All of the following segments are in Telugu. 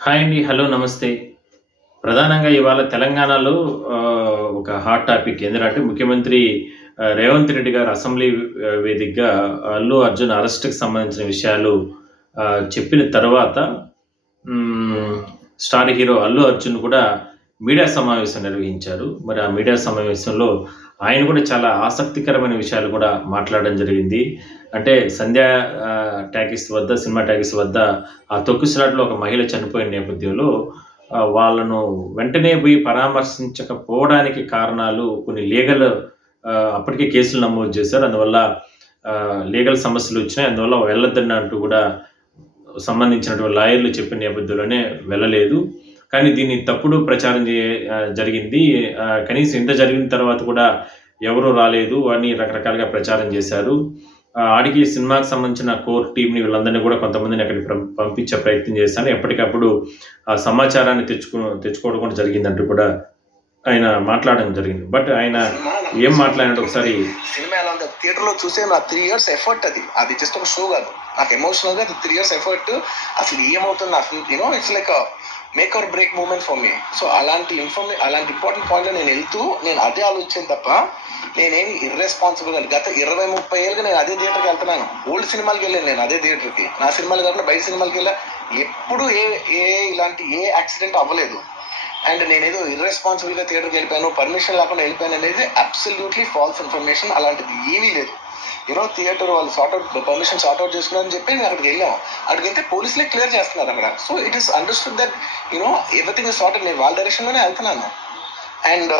హాయ్ అండి. హలో. నమస్తే. ప్రధానంగా ఇవాళ తెలంగాణలో ఒక హాట్ టాపిక్ ఏందంటే ముఖ్యమంత్రి రేవంత్ రెడ్డి గారు అసెంబ్లీ వేదికగా అల్లు అర్జున్ అరెస్ట్‌కి సంబంధించిన విషయాలు చెప్పిన తర్వాత హ్మ్. స్టార్ హీరో అల్లు అర్జున్ కూడా మీడియా సమావేశం నిర్వహించారు. మరి ఆ మీడియా సమావేశంలో ఆయన కూడా చాలా ఆసక్తికరమైన విషయాలు కూడా మాట్లాడడం జరిగింది. అంటే సంధ్యా టాకీస్ వద్ద, సినిమా టాకీస్ వద్ద ఆ తొక్కిసలాటలో ఒక మహిళ చనిపోయిన నేపథ్యంలో వాళ్ళను వెంటనే పోయి పరామర్శించకపోవడానికి కారణాలు కొన్ని లీగల్ అప్పటికే కేసులు నమోదు చేశారు. అందువల్ల లీగల్ సమస్యలొచ్చినాయి. అందువల్ల వెళ్ళొద్దని అంటూ కూడా సంబంధించినటువంటి లాయర్లు చెప్పిన నేపథ్యంలోనే వెళ్ళలేదు. కానీ దీన్ని తప్పుడు ప్రచారం జరిగింది. కనీసం ఇంత జరిగిన తర్వాత కూడా ఎవరు రాలేదు అని రకరకాలుగా ప్రచారం చేశారు. ఆడికి సినిమాకి సంబంధించిన కోర్ టీమ్‌ని వీళ్ళందరిని కూడా కొంతమందిని అక్కడికి పంపించే ప్రయత్నం చేశాను. ఎప్పటికప్పుడు ఆ సమాచారాన్ని తెచ్చుకోవడం కూడా జరిగిందంటూ కూడా ఆయన మాట్లాడడం జరిగింది. బట్ ఆయన ఏం మాట్లాడినాడో ఒకసారి సినిమా ఎలా ఉంది థియేటర్‌లో చూసే నా 3 ఇయర్స్ ఎఫర్ట్ అది. అది జస్ట్ ఒక షో కాదు. నాకు ఎమోషనల్‌గా అది 3 ఇయర్స్ ఎఫర్ట్. అసలు ఏమవుతుంది అసలు it's like make or break moment for me. So అలాంటి అలాంటి ఇంపార్టెంట్ పాయింట్‌లో నేను అదే ఆలోచించాను తప్ప నేనేమి ఇర్రెస్పాన్సిబుల్ గత 20, 30 ఏళ్ళుగా నేను అదే థియేటర్‌కి వెళ్తున్నాను. ఓల్డ్ సినిమాలకి వెళ్ళాను నేను అదే థియేటర్‌కి. నా సినిమాలు కాకుండా బయట సినిమాలకి వెళ్ళా. ఎప్పుడు ఇలాంటి యాక్సిడెంట్ అవ్వలేదు. అండ్ నేనేదో ఇర్రెస్పాన్సిబుల్గా థియేటర్కి వెళ్ళిపోయాను, పర్మిషన్ లేకుండా వెళ్ళిపోయాను అనేది అబ్సల్యూట్లీ ఫాల్స్ ఇన్ఫర్మేషన్. అలాంటిది ఏమీ లేదు. థియేటర్ వాళ్ళు పర్మిషన్ సార్ట్అవుట్ చేసుకున్నారని చెప్పి నేను అక్కడికి వెళ్ళాము. అక్కడికి వెళ్తే పోలీసులే క్లియర్ చేస్తున్నారు అక్కడ. So it is understood that everything is sorted. నేను వాళ్ళ డైరెక్షన్లోనే వెళ్తున్నాను. అండ్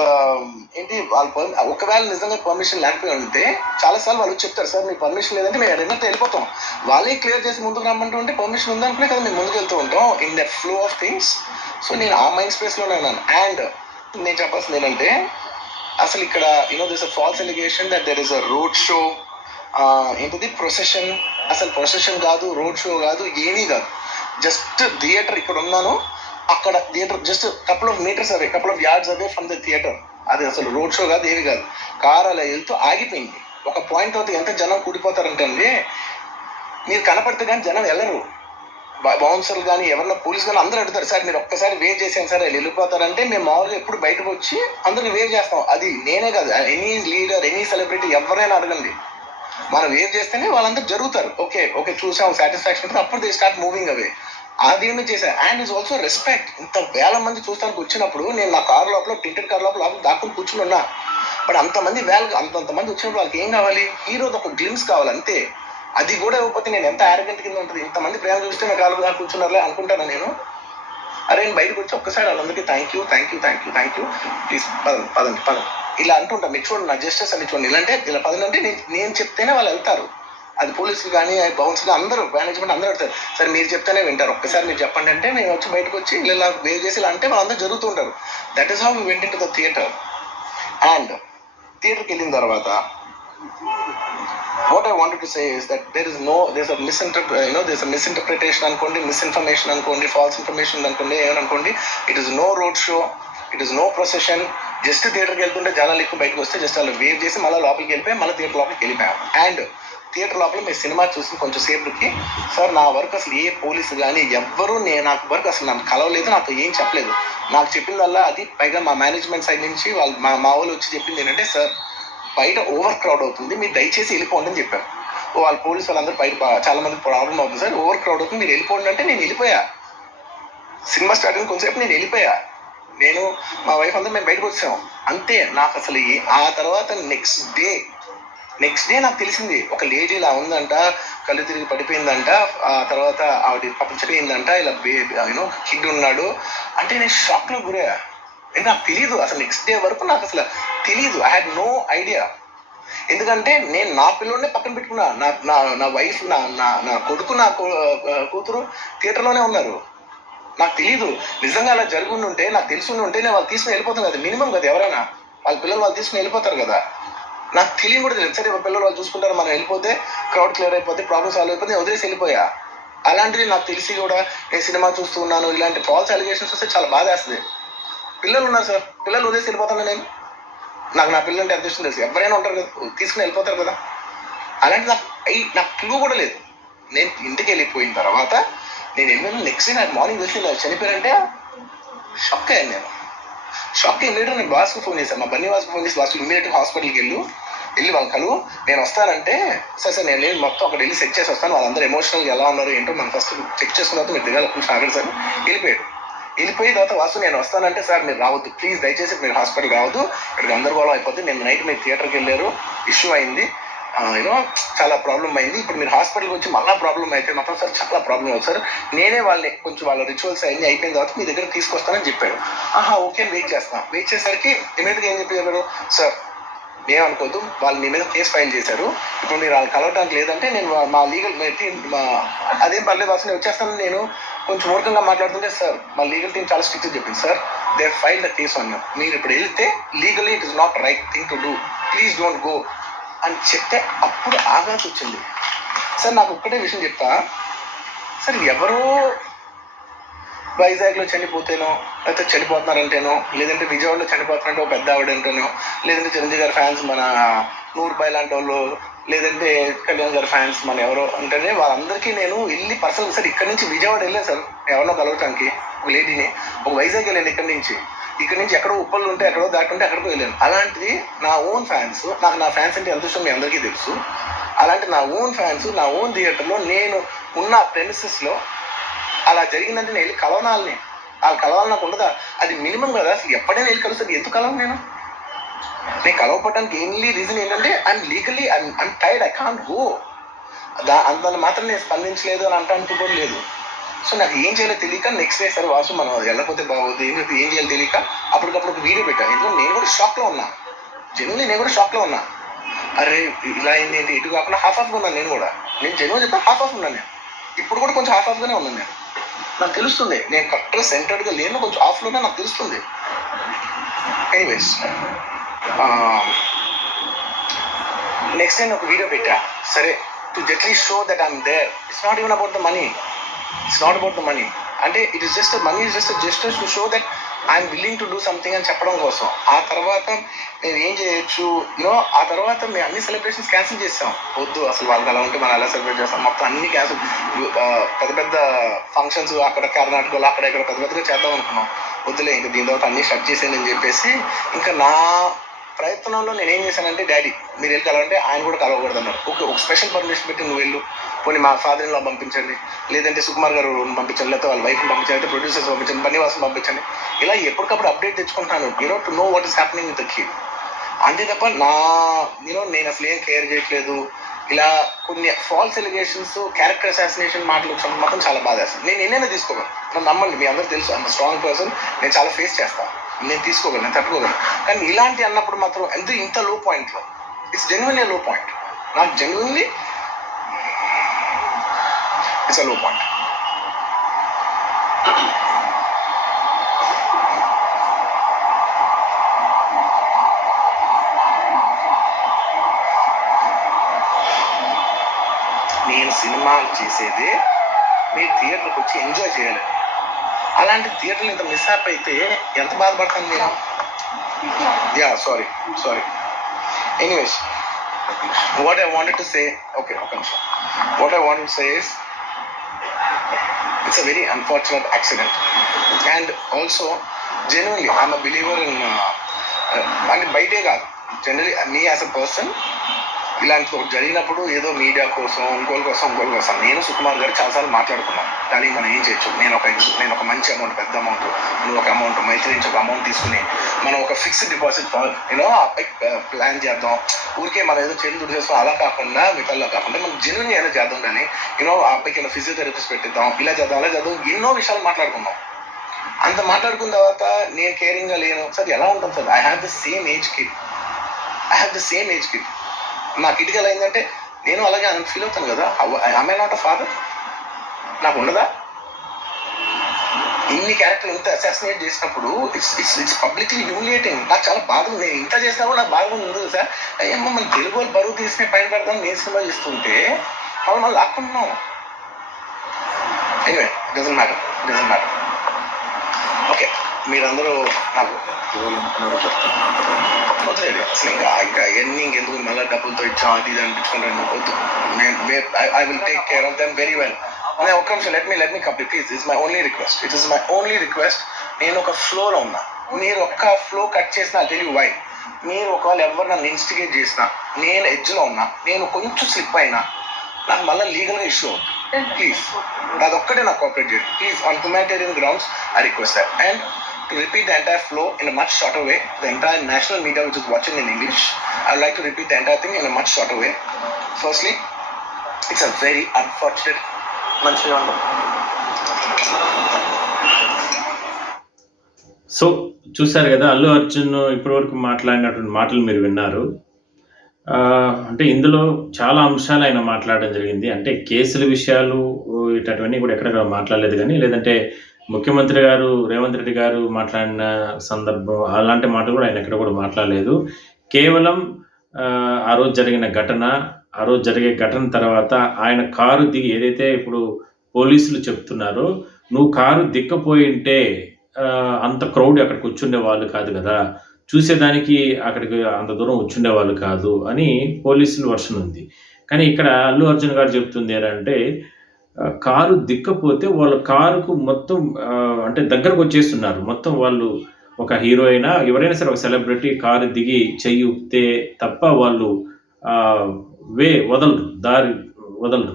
ఒకవేళ నిజంగా పర్మిషన్ లేకపోయి ఉంటే చాలాసార్లు వాళ్ళు చెప్తారు, సార్ మీ పర్మిషన్ లేదంటే మేము ఎక్కడికి వెళ్ళిపోతాం. వాళ్ళే క్లియర్ చేసి ముందుకు రమ్మంటూ ఉంటే పర్మిషన్ ఉందనుకునే కదా మేము ముందుకు వెళ్తూ ఉంటాం in the flow of things. So నేను ఆ మైండ్ స్పేస్లోనే ఉన్నాను. అండ్ నేను చెప్పాల్సింది ఏంటంటే అసలు ఇక్కడ this a false allegation that there is a road show, procession. అసలు ప్రొసెషన్ కాదు, రోడ్ షో కాదు, ఏమీ కాదు. జస్ట్ థియేటర్ ఇక్కడ ఉన్నాను, అక్కడ theatre just couple of metres away, couple of yards away from the theatre. అది అసలు రోడ్ షో కాదు, ఏమి కాదు. కార్ అలా వెళ్తూ ఆగిపోయింది. ఒక పాయింట్ అవుతుంది ఎంత జనం కూడిపోతారంటే అండి, మీరు కనపడితే కానీ జనం వెళ్ళరు. బౌన్సర్లు కానీ ఎవరన్నా పోలీసు కానీ అందరూ అడుగుతారు, సార్ మీరు ఒక్కసారి వేవ్ చేసాను సార్ వెళ్ళిపోతారంటే మేము మామూలుగా ఎప్పుడు బయటకు వచ్చి అందరికి వేవ్ చేస్తాం. అది నేనే కాదు, ఎనీ లీడర్, ఎనీ సెలబ్రిటీ ఎవరైనా అడగండి, మనం వేవ్ చేస్తేనే వాళ్ళందరూ జరుగుతారు. ఓకే ఓకే చూసాం, సాటిస్ఫాక్షన్ ఉంటుంది, అప్పుడు దే స్టార్ట్ మూవింగ్ అవే. అది చేశాను. And is also respect. ఇంత వేల మంది చూస్తానికి వచ్చినప్పుడు నేను నా కార్ లోపల, టింటెడ్ కార్ లోపల దాక్కుని కూర్చుని ఉన్నా. బట్ అంతమంది అంతమంది వచ్చినప్పుడు వాళ్ళకి ఏం కావాలి? హీరోది ఒక గ్లిమ్స్ కావాలి అంతే. అది కూడా ఇవ్వకపోతే నేను ఎంత ఆరోగ్యంత కింద ఉంటుంది. ఇంతమంది ప్రేమ చూస్తే నా కాలు కూర్చున్నారులే అనుకుంటాను నేను. అరే నేను బయటకు వచ్చి ఒక్కసారి వాళ్ళందరికీ థ్యాంక్ యూ ప్లీజ్ పదండి ఇలా అంటుంటా. మీకు చూడండి నా జస్టిస్ అని చూడండి, ఇలాంటే ఇలా పదండి నేను చెప్తేనే వాళ్ళు వెళ్తారు. అది పోలీసులు కానీ బౌన్స్లు అందరూ, మేనేజ్మెంట్ అందరూ అడుగుతారు, సరే మీరు చెప్తేనే వింటారు, ఒక్కసారి మీరు చెప్పండి అంటే నేను వచ్చి బయటకు వచ్చి ఇలా వేవ్ చేసి ఇలా అంటే వాళ్ళందరూ జరుగుతుంటారు. That is how we went into the theatre. And థియేటర్కి వెళ్ళిన తర్వాత what I wanted to say is that there's a misinterpretation అనుకోండి, మిస్ఇన్ఫర్మేషన్ అనుకోండి, ఫాల్స్ ఇన్ఫర్మేషన్ అనుకోండి, ఏమనుకోండి. It is no road show, it is no procession. Just థియేటర్కి వెళ్తుంటే జనాలు ఎక్కువ బయటకు వస్తే జస్ట్ అలా వేవ్ చేసి మళ్ళీ లోపలికి వెళ్ళిపోయి మళ్ళీ థియేటర్ లోపలికి వెళ్ళిపోయాం. అండ్ థియేటర్ లోపల మేము సినిమా చూసి కొంచెం సేపటికి, సార్ నా వరకు అసలు ఏ పోలీసు కానీ ఎవ్వరూ నాకు వరకు అసలు నాకు కలవలేదు, నాకు ఏం చెప్పలేదు. నాకు చెప్పిందల్లా అది, పైగా మా మేనేజ్మెంట్ సైడ్ నుంచి వాళ్ళు మా వాళ్ళు వచ్చి చెప్పింది ఏంటంటే, సార్ బయట ఓవర్ క్రౌడ్ అవుతుంది, మీరు దయచేసి వెళ్ళిపోండి అని చెప్పారు. వాళ్ళ పోలీసు వాళ్ళందరూ బయట చాలా మంది ప్రాబ్లం అవుతుంది సార్, ఓవర్ క్రౌడ్ అవుతుంది, మీరు వెళ్ళిపోండి అంటే నేను వెళ్ళిపోయా. సినిమా స్టార్ట్ అయిన కొంచెంసేపు నేను వెళ్ళిపోయా. నేను మా వైఫ్ అందరూ మేము బయటకు వచ్చాము అంతే. నాకు అసలు ఆ తర్వాత నెక్స్ట్ డే నాకు తెలిసింది, ఒక లేడీ ఇలా ఉందంట, కళ్ళు తిరిగి పడిపోయిందంట, ఆ తర్వాత ఆవిడ పాపం చనిపోయిందంట, ఇలా కిడ్ ఉన్నాడు అంటే నేను షాక్లో గురయ్యా. నాకు తెలియదు అసలు, నెక్స్ట్ డే వరకు నాకు అసలు తెలియదు. I had no idea. ఎందుకంటే నేను నా పిల్లల్నే పక్కన పెట్టుకున్నా, నా వైఫ్, నా కొడుకు, నా కూతురు థియేటర్లోనే ఉన్నారు. నాకు తెలియదు. నిజంగా అలా జరుగుండి ఉంటే, నాకు తెలిసి ఉంటే నేను వాళ్ళు తీసుకుని వెళ్ళిపోతాను కదా, మినిమం కదా. ఎవరైనా వాళ్ళ పిల్లలు వాళ్ళు తీసుకుని వెళ్ళిపోతారు కదా. నాకు తెలియని కూడా తెలియదు. సరే పిల్లలు వాళ్ళు చూసుకుంటారు, మనం వెళ్ళిపోతే క్రౌడ్ క్లియర్ అయిపోతే, ప్రాబ్లమ్ సాల్వ్ అయిపోతే నేను వదిలేసి వెళ్ళిపోయా. అలాంటిది నాకు తెలిసి కూడా నేను సినిమా చూస్తూ ఉన్నాను, ఇలాంటి ఫాల్స్ అలిగేషన్స్ వస్తే చాలా బాధ వేస్తుంది. పిల్లలు ఉన్నారు సార్, పిల్లలు వదిలేసి వెళ్ళిపోతాను నేను. నా పిల్లలు అంటే ఎంత ఇష్టం తెలుసు, ఎవరైనా ఉంటారు కదా, తీసుకుని వెళ్ళిపోతారు కదా. అలాంటి నాకు క్లూ కూడా లేదు. నేను ఇంటికి వెళ్ళిపోయిన తర్వాత నేను వెళ్ళిన నెక్స్ట్ డే నాకు మార్నింగ్ తెలిసి ఇలా చనిపోయారంటే షాక్ అయ్యాను నేను. షాక్ ఇమ్మీడియట్ నేను బాస్కి ఫోన్ చేశాను, మా బన్నీ బాస్కి ఫోన్ చేసి బాస్ ఇమ్మీడియట్ హాస్పిటల్కి వెళ్ళి వాళ్ళ కలు నేను వస్తానంటే సార్ నేను వెళ్ళి మొత్తం అక్కడ వెళ్ళి చెక్ చేసి వస్తాను, వాళ్ళందరూ ఎమోషనల్గా ఎలా ఉన్నారు ఏంటో మనం ఫస్ట్ చెక్ చేసుకున్న తర్వాత మీరు దిగాలి ఆగండి సార్. వెళ్ళిపోయిన తర్వాత వాసు నేను వస్తానంటే సార్ మీరు రావద్దు ప్లీజ్, దయచేసి మీరు హాస్పిటల్ రావద్దు, ఇక్కడికి గందరగోళం అయిపోద్ది, నేను నైట్ మీరు థియేటర్కి వెళ్ళారు, ఇష్యూ అయింది, యూనో చాలా ప్రాబ్లం అయింది, ఇప్పుడు మీరు హాస్పిటల్కి వచ్చి మళ్ళీ ప్రాబ్లం అయితే మాత్రం సార్ చాలా ప్రాబ్లం అవుతుంది సార్, నేనే వాళ్ళని కొంచెం వాళ్ళ రిచువల్స్ అన్నీ అయిపోయిన తర్వాత మీ దగ్గర తీసుకొస్తానని చెప్పాడు. ఓకే వెయిట్ చేస్తాను. వెయిట్ చేసేసరికి ఇమీడియట్గా ఏం చెప్పారు, సార్ ఏమనుకోద్దు వాళ్ళు మీ మీద కేసు ఫైల్ చేశారు, ఇప్పుడు మీరు వాళ్ళు కలవడానికి లేదంటే నేను మా లీగల్ అదేం పర్లేదు అసలు నేను వచ్చేస్తాను, నేను కొంచెం మూర్ఖంగా మాట్లాడుతుంటే సార్ మా లీగల్ టీం చాలా స్ట్రిక్ట్గా చెప్పింది sir, they file the case on you, మీరు ఇప్పుడు వెళ్తే legally it is not right thing to do, please don't go అని చెప్తే అప్పుడు ఆగాల్సి వచ్చింది. సార్ నాకు ఒక్కటే విషయం చెప్తా సార్, ఎవరో వైజాగ్లో చనిపోతేనో లేకపోతే చనిపోతున్నారంటేనో, లేదంటే విజయవాడలో చనిపోతున్నారంటే ఒక పెద్ద ఆవిడ అంటేనో, లేదంటే చిరంజీవి గారి ఫ్యాన్స్ మన నూరుబాయ్ లాంటి వాళ్ళు, లేదంటే కళ్యాణ్ గారి ఫ్యాన్స్ మన ఎవరో అంటేనే వాళ్ళందరికీ నేను వెళ్ళి పర్సనల్ సార్ ఇక్కడ నుంచి విజయవాడ వెళ్ళాను సార్ ఎవరినో కలవటానికి, ఒక లేడీని, ఒక వైజాగ్ వెళ్ళాను ఇక్కడ నుంచి ఎక్కడో ఉప్పలు ఉంటే ఎక్కడో దాటుంటే అక్కడికి వెళ్ళాను. అలాంటిది నా ఓన్ ఫ్యాన్స్, నాకు నా ఫ్యాన్స్ అంటే ఎంత ఇష్టం మీ అందరికీ తెలుసు, అలాంటి నా ఓన్ ఫ్యాన్స్ నా ఓన్ థియేటర్లో నేను ఉన్న ప్రెమిసెస్లో అలా జరిగిందంటే నేను వెళ్ళి కలవనాలని, వాళ్ళు కలవాలి నాకు ఉండదా, అది మినిమం కదా, అసలు ఎప్పుడైనా వెళ్ళి కలుస్తుంది, ఎందుకు కలవను నేను కలవపడడానికి ఓన్లీ రీజన్ ఏంటంటే I'm legally I'm tired, I can't go, అంత మాత్రం నేను స్పందించలేదు అని అంటానికి కూడా లేదు. సో నాకు ఏం చేయాలో తెలియక నెక్స్ట్ డే సరే వాసు మనం వెళ్ళకపోతే బాగోదు ఏం చేయాలో తెలియక అప్పటికప్పుడు ఒక వీడియో పెట్టాను, ఎందుకంటే నేను కూడా షాక్లో ఉన్నా, జెన్యున్లీ నేను కూడా షాక్లో ఉన్నా, అరే ఇలా అయింది ఏంటి, ఇటు కాకుండా హాఫ్ ఆఫ్గా ఉన్నాను నేను జెన్యున్ చెప్తా హాఫ్ ఆఫ్ ఉన్నాను నేను, ఇప్పుడు కూడా కొంచెం హాఫ్ ఆఫ్గానే ఉన్నాను నేను, నాకు తెలుస్తుంది నేను కరెక్ట్గా సెంటర్డ్గా లేను, కొంచెం ఆఫ్లోనే నాకు తెలుస్తుంది. ఎనీవేస్ నెక్స్ట్ నేను ఒక వీడియో పెట్టా, సరే టు జెట్లీ show that I'm there, it's not even about the money, అంటే it is just money is just gestures to show that I'm willing to do something అని చెప్పడం కోసం. ఆ తర్వాత మేము ఏం చేయొచ్చు ఆ తర్వాత మేము అన్ని సెలబ్రేషన్స్ క్యాన్సిల్ చేస్తాం, వద్దు అసలు వాళ్ళకి అలా ఉంటే మనం ఎలా సెలబ్రేట్ చేస్తాం, మొత్తం అన్ని క్యాన్సిల్, పెద్ద ఫంక్షన్స్ అక్కడ కర్ణాటకలో అక్కడ ఇక్కడ పెద్దగా చేద్దాం అనుకున్నాం, వద్దులే ఇంకా దీని తర్వాత అన్ని షట్ చేసేయండి అని చెప్పేసి ఇంకా నా ప్రయత్నంలో నేను ఏం చేశానంటే డాడీ మీరు వెళ్ళి కలవంటే ఆయన కూడా కలవకూడదు అన్నారు. ఓకే ఒక స్పెషల్ పర్మిషన్ పెట్టి నువ్వు వెళ్ళు, పోనీ మా ఫాదర్ ఇన్ లా పంపించండి, లేదంటే సుకుమార్ గారు పంపించండి, లేకపోతే వాళ్ళ వైఫ్ని పంపించండి, అయితే ప్రొడ్యూసర్స్ పంపించండి, బన్నీవాసం పంపించండి, ఇలా ఎప్పటికప్పుడు అప్డేట్ తెచ్చుకుంటున్నాను to know what is happening with the kid. అంతే తప్ప నేను అసలు ఏం కేర్ చేయట్లేదు. ఇలా కొన్ని ఫాల్స్ ఎలిగేషన్స్ క్యారెక్టర్ అసాసినేషన్ మాటలు వచ్చినప్పుడు మాత్రం చాలా బాధ వేస్తాను. నేను ఎన్నైనా తీసుకోగలను, నన్ను నమ్మండి, మీ అందరూ తెలుసు ఐఎమ్ స్ట్రాంగ్ పర్సన్, నేను చాలా ఫేస్ చేస్తాను, నేను తీసుకోగలను, నేను తట్టుకోగలను. కానీ ఇలాంటి అన్నప్పుడు మాత్రం ఇంత లో పాయింట్లో ఇట్స్ జెన్యున్లీ లో పాయింట్, నాకు జెన్యున్లీ ఇట్స్ అ లో పాయింట్. నేను సినిమాలు చేసేదే మీరు థియేటర్కి వచ్చి ఎంజాయ్ చేయాలి, అలాంటి థియేటర్లు ఇంత మిస్అప్ అయితే ఎంత బాధపడతాను నేను. Sorry anyways what I wanted to say, okay ఒక నిమిషం, what I wanted to say is it's a very unfortunate accident and also genuinely I'm a believer in, అంటే బయటే కాదు generally me as a person ఇలాంటి ఒకటి జరిగినప్పుడు ఏదో మీడియా కోసం ఇంకోళ్ళ కోసం నేను సుకుమార్ గారు చాలాసార్లు మాట్లాడుకున్నాం, దానికి మనం ఏం చేయొచ్చు, నేను ఒక మంచి అమౌంట్, పెద్ద అమౌంట్, నువ్వు ఒక అమౌంట్, మైత్రి నుంచి ఒక అమౌంట్ తీసుకుని మనం ఒక ఫిక్స్డ్ డిపాజిట్ ఆ అబ్బాయి ప్లాన్ చేద్దాం, ఊరికే మనం ఏదో చేతులు దుడ్డు చేస్తాం అలా కాకుండా మిగతాలో కాకుండా మనం జెన్యున్గా ఏదో చేద్దాం, కానీ ఆ అబ్బాయికి ఏదో ఫిజియోథెరపిస్ట్ పెట్టిద్దాం, ఇలా చేద్దాం అలా చేద్దాం, ఎన్నో విషయాలు మాట్లాడుకున్నాం. అంత మాట్లాడుకున్న తర్వాత నేను కేరింగ్గా లేను సార్, ఎలా ఉంటుంది sir, I have the same age kid, నా కిడ్కి ఎలా అయిందంటే నేను అలాగే అని ఫీల్ అవుతాను కదా, ఐ నాట్ అ ఫాదర్, నాకు ఉండదా? ఇన్ని క్యారెక్టర్ ఇంత అసాసినేట్ చేసినప్పుడు ఇట్స్ పబ్లిక్లీ హ్యూమిలియేటింగ్, నాకు చాలా బాధ ఉంది. నేను ఇంత చేసినా కూడా నాకు బాగా ఉంది సార్, అయ్యమ్మ మన తెలుగు వాళ్ళు బరువు తీసిన పైన పెడతాం, నేను సినిమా చేస్తుంటే మనం లాక్కుంటున్నాం. Anyway doesn't matter. ఓకే, మీరందరూ నాకు వదిలేదు అసలు ఇంకా ఎన్ని ఇంకెందుకు మళ్ళీ డబ్బులతో ఇచ్చాం అది ఇది అనిపించుకుంటాను వద్దు. I will take care of them very well. ఒక్క నిమిషం let me complete please. It's my only request, it is my only request. నేను ఒక ఫ్లోలో ఉన్నా, మీరు ఒక్క ఫ్లో కట్ చేసినా టెల్ యూ వై. మీరు ఒకవేళ ఎవరు నన్ను ఇన్స్టిగేట్ చేసినా, నేను ఎడ్జ్లో ఉన్నా, నేను కొంచెం స్లిప్ అయినా నాకు మళ్ళీ లీగల్గా ఇష్యూ అవుతుంది. ప్లీజ్ అదొక్కటే నాకు కోఆపరేట్ చేయండి please. On humanitarian grounds I request that. And to repeat the entire flow in a much shorter way, the entire national media which is watching in English, I would like to repeat the entire thing in a much shorter way. Firstly, it's a very unfortunate so చూసారు కదా, అల్లు అర్జున్ ఇప్పటివరకు మాట్లాడినటువంటి మాటలు మీరు విన్నారు. అంటే ఇందులో చాలా అంశాలు ఆయన మాట్లాడడం జరిగింది. అంటే కేసుల విషయాలు ఇటువంటివన్నీ కూడా ఎక్కడ మాట్లాడలేదు, కానీ లేదంటే ముఖ్యమంత్రి గారు రేవంత్ రెడ్డి గారు మాట్లాడిన సందర్భం అలాంటి మాటలు కూడా ఆయన ఎక్కడ కూడా మాట్లాడలేదు. కేవలం ఆ రోజు జరిగిన ఘటన, ఆ రోజు జరిగే ఘటన తర్వాత ఆయన కారు దిగి, ఏదైతే ఇప్పుడు పోలీసులు చెప్తున్నారో, నువ్వు కారు దిక్కపోయి ఉంటే అంత క్రౌడ్ అక్కడికి వచ్చుండే వాళ్ళు కాదు కదా, చూసేదానికి అక్కడికి అంత దూరం వచ్చుండే వాళ్ళు కాదు అని పోలీసుల వర్షన్ ఉంది. కానీ ఇక్కడ అల్లు అర్జున్ గారు చెప్తుంది ఏంటంటే, కారు దిక్కపోతే వాళ్ళ కారుకు మొత్తం అంటే దగ్గరకు వచ్చేస్తున్నారు. మొత్తం వాళ్ళు ఒక హీరో అయినా ఎవరైనా సరే, ఒక సెలబ్రిటీ కారు దిగి చెయ్యి ఊపితే తప్ప వాళ్ళు వదలరు, దారి వదలరు.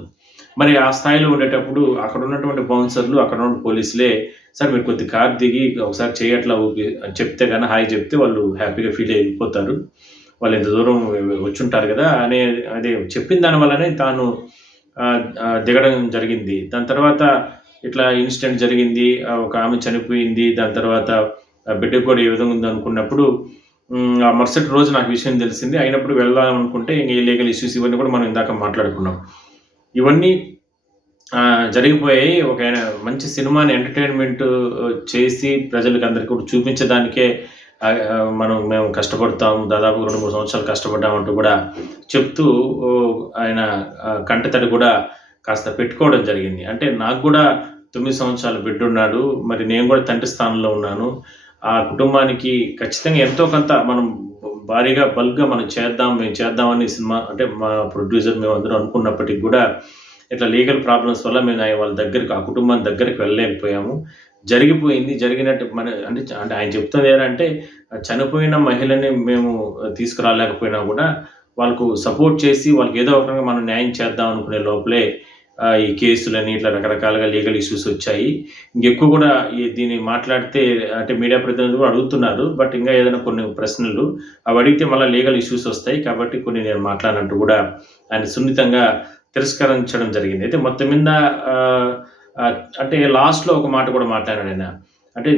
మరి ఆ స్థాయిలో ఉండేటప్పుడు అక్కడ ఉన్నటువంటి బౌన్సర్లు, అక్కడ ఉన్న పోలీసులే, సార్ మీరు కొద్ది కారు దిగి ఒకసారి చెయ్యి అట్లా ఊపి చెప్తే కానీ, హాయ్ చెప్తే వాళ్ళు హ్యాపీగా ఫీల్ అయిపోతారు, వాళ్ళు ఎంత దూరం వచ్చుంటారు కదా అనే అదే చెప్పిన దానివల్లనే తాను దిగడం జరిగింది. దాని తర్వాత ఇట్లా ఇన్సిడెంట్ జరిగింది, ఒక ఆమె చనిపోయింది, దాని తర్వాత బిడ్డకు కూడా ఏ విధంగా ఉంది అనుకున్నప్పుడు ఆ మరుసటి రోజు నాకు విషయం తెలిసింది. అయినప్పుడు వెళ్దాం అనుకుంటే ఇంక లీగల్ ఇష్యూస్ ఇవన్నీ కూడా మనం ఇందాక మాట్లాడుకున్నాం. ఇవన్నీ జరిగిపోయాయి. ఒక మంచి సినిమాని ఎంటర్టైన్మెంట్ చేసి ప్రజలకు అందరికీ కూడా చూపించడానికే మేము కష్టపడతాం, దాదాపు 2-3 సంవత్సరాలు కష్టపడ్డామంటూ కూడా చెప్తూ ఆయన కంటతడి కూడా కాస్త పెట్టుకోవడం జరిగింది. అంటే నాకు కూడా 9 సంవత్సరాల బిడ్డున్నాడు, మరి నేను కూడా తండ్రి స్థానంలో ఉన్నాను. ఆ కుటుంబానికి ఖచ్చితంగా ఎంతో కొంత మనం భారీగా బల్క్గా మేము చేద్దామని సినిమా అంటే మా ప్రొడ్యూసర్ మేము అందరూ అనుకున్నప్పటికీ కూడా ఇట్లా లీగల్ ప్రాబ్లమ్స్ వల్ల మేము వాళ్ళ దగ్గరికి, ఆ కుటుంబాన్ని దగ్గరికి వెళ్ళలేకపోయాము. జరిగిపోయింది, జరిగినట్టు అంటే ఆయన చెప్తుంది ఏంటంటే, చనిపోయిన మహిళని మేము తీసుకురాలేకపోయినా కూడా వాళ్ళకు సపోర్ట్ చేసి వాళ్ళకి ఏదో ఒక రకంగా మనం న్యాయం చేద్దాం అనుకునే లోపలే ఈ కేసులని ఇట్లా రకరకాలుగా లీగల్ ఇష్యూస్ వచ్చాయి. ఇంకెక్కువ కూడా దీన్ని మాట్లాడితే అంటే మీడియా ప్రతినిధులు కూడా అడుగుతున్నారు, బట్ ఇంకా ఏదైనా కొన్ని ప్రశ్నలు అవి అడిగితే మళ్ళీ లీగల్ ఇష్యూస్ వస్తాయి కాబట్టి కొన్ని నేను మాట్లాడినట్టు కూడా ఆయన సున్నితంగా తిరస్కరించడం జరిగింది. అయితే మొత్తం మీద అంటే లాస్ట్లో ఒక మాట కూడా మాట్లాడాడు ఆయన. అంటే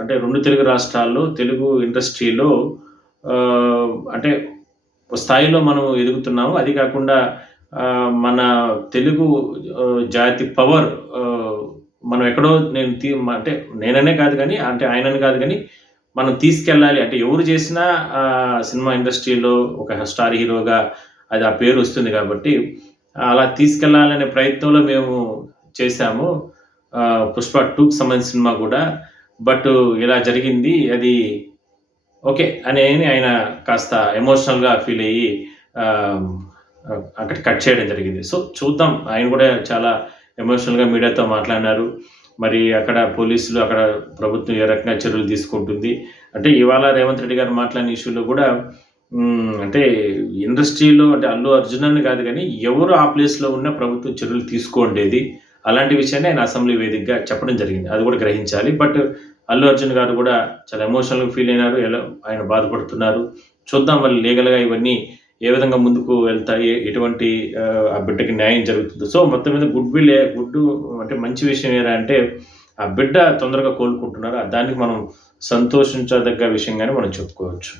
అంటే 2 తెలుగు రాష్ట్రాల్లో తెలుగు ఇండస్ట్రీలో అంటే స్థాయిలో మనం ఎదుగుతున్నాము. అది కాకుండా మన తెలుగు జాతి పవర్ మనం ఎక్కడో అంటే నేననే కాదు కానీ, అంటే ఆయనని కాదు కానీ మనం తీసుకెళ్ళాలి. అంటే ఎవరు చేసినా సినిమా ఇండస్ట్రీలో ఒక స్టార్ హీరోగా అది ఆ పేరు వస్తుంది కాబట్టి అలా తీసుకెళ్లాలనే ప్రయత్నంలో మేము చేశాము పుష్ప 2కి సంబంధించిన సినిమా కూడా. బట్ ఇలా జరిగింది, అది ఓకే అని ఆయన కాస్త ఎమోషనల్గా ఫీల్ అయ్యి అక్కడ కట్ చేయడం జరిగింది. సో చూద్దాం, ఆయన కూడా చాలా ఎమోషనల్గా మీడియాతో మాట్లాడినారు. మరి అక్కడ పోలీసులు, అక్కడ ప్రభుత్వం ఏ రకంగా చర్యలు తీసుకుంటుంది అంటే, ఇవాళ రేవంత్ రెడ్డి గారు మాట్లాడిన ఇష్యూలో కూడా అంటే ఇండస్ట్రీలో అంటే అల్లు అర్జున్ అని కాదు కానీ ఎవరు ఆ ప్లేస్లో ఉన్న ప్రభుత్వం చర్యలు తీసుకోండేది, అలాంటి విషయాన్ని ఆయన అసెంబ్లీ వేదికగా చెప్పడం జరిగింది. అది కూడా గ్రహించాలి. బట్ అల్లు అర్జున్ గారు కూడా చాలా ఎమోషనల్గా ఫీల్ అయినారు, ఎలా ఆయన బాధపడుతున్నారు. చూద్దాం మళ్ళీ లీగల్గా ఇవన్నీ ఏ విధంగా ముందుకు వెళ్తాయి, ఎటువంటి ఆ బిడ్డకి న్యాయం జరుగుతుంది. సో మొత్తం మీద గుడ్ అంటే మంచి విషయం ఏంటంటే ఆ బిడ్డ తొందరగా కోలుకుంటున్నారు, దానికి మనం సంతోషించదగ్గ విషయంగానే మనం చెప్పుకోవచ్చు.